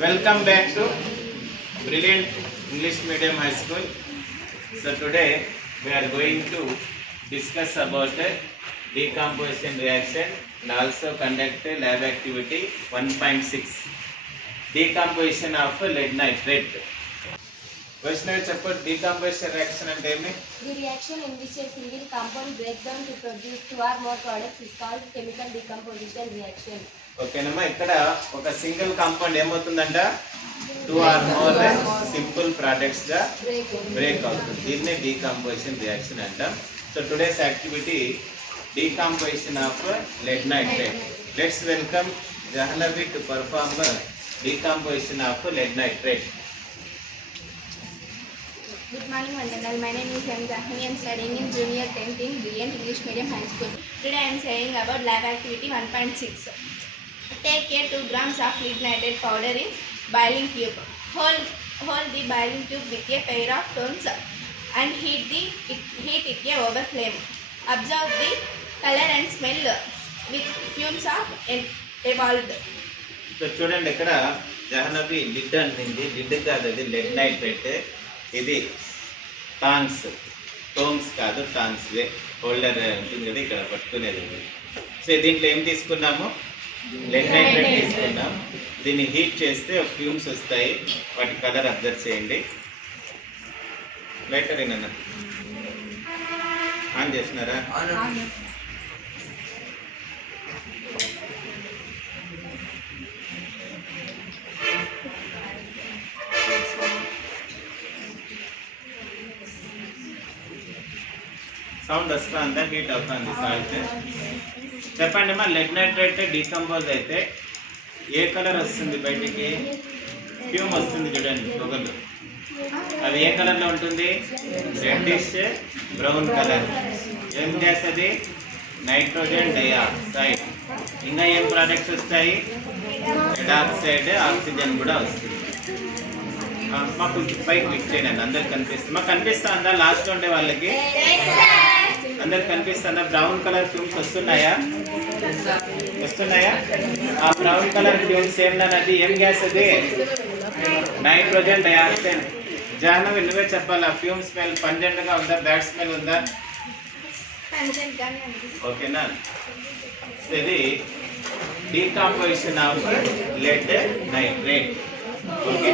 Welcome back to Brilliant English Medium High School. So today we are going to discuss about decomposition reaction and also conduct lab activity 1.6 decomposition of lead nitrate. Vaishnavi చెప్పండి decomposition reaction అంటే ఏమి? The reaction in which a single compound breaks down to produce two or more products is called chemical decomposition reaction. ఓకేనమ్మా, ఇక్కడ ఒక single compound ఏమవుతుందంట, two or more simple products గా break అవుతుంది. దీన్నే డీకంపోజిషన్ రియాక్షన్ అంటాం. So today's activity decomposition of lead nitrate. Let's welcome Jahnavi to perform decomposition of lead nitrate. Good morning, Vandana. My name is M. Jahnavi. I am studying in Junior 10th in Brilliant English Medium High School. Today I am saying about lab activity 1.6. Take 2 grams of lead nitrate powder in boiling tube. Hold the boiling tube with a pair of tongs and heat it over flame. Observe the color and smell with fumes of evolved. So చూడండి, ఇక్కడ జాహ్నవి లిడ్ అంటుంది. లిడ్ కాదు, అది lead nitrate. ఇది టోంగ్స్ కాదు, tongs. Holder ఉంటుంది కదా, ఇక్కడ పట్టుకునేది. సో దీంట్లో ఏం తీసుకున్నాము, లెడ్ నైట్రేట్ తీసుకున్నాం. దీన్ని హీట్ చేస్తే ఫ్యూమ్స్ వస్తాయి, వాటి కలర్ అబ్జర్వ్ చేయండి. లైటర్ ఏనన్నా ఆన్ చేసినారా? సౌండ్ వస్తుందా? హీట్ అవుతుంది సాల్ట్. చెప్పండి అమ్మా, లెడ్ నైట్రేట్ డీకంపోజ్ అయితే ఏ కలర్ వస్తుంది బయటికి? ఫ్యూమ్ వస్తుంది చూడండి, పొగలు. అది ఏ కలర్లో ఉంటుంది? Reddish brown colour. ఏం గ్యాస్ అది? Nitrogen dioxide. ఇంకా ఏం ప్రోడక్ట్స్ వస్తాయి? డైఆక్సైడ్, ఆక్సిజన్ కూడా వస్తుంది. మాకు కొంచెం పైకి మిక్స్ చేయండి, అందరికి కనిపిస్తుంది. మాకు కనిపిస్తుందా లాస్ట్లో ఉండే వాళ్ళకి? అందరికి కనిపిస్తుందా? బ్రౌన్ కలర్ ఫ్యూమ్స్ వస్తున్నాయా? ఆ బ్రౌన్ కలర్ ఫ్యూమ్స్ ఏంటన్నది ఏం గ్యాస్ అది? Nitrogen dioxide. జాహ్నవి నువ్వే చెప్పాలి, ఆ ఫ్యూమ్ స్మెల్ పంజెంట్గా ఉందా, బ్యాడ్ స్మెల్ ఉందా? ఓకేనా? ఇది decomposition of lead nitrate. Okay.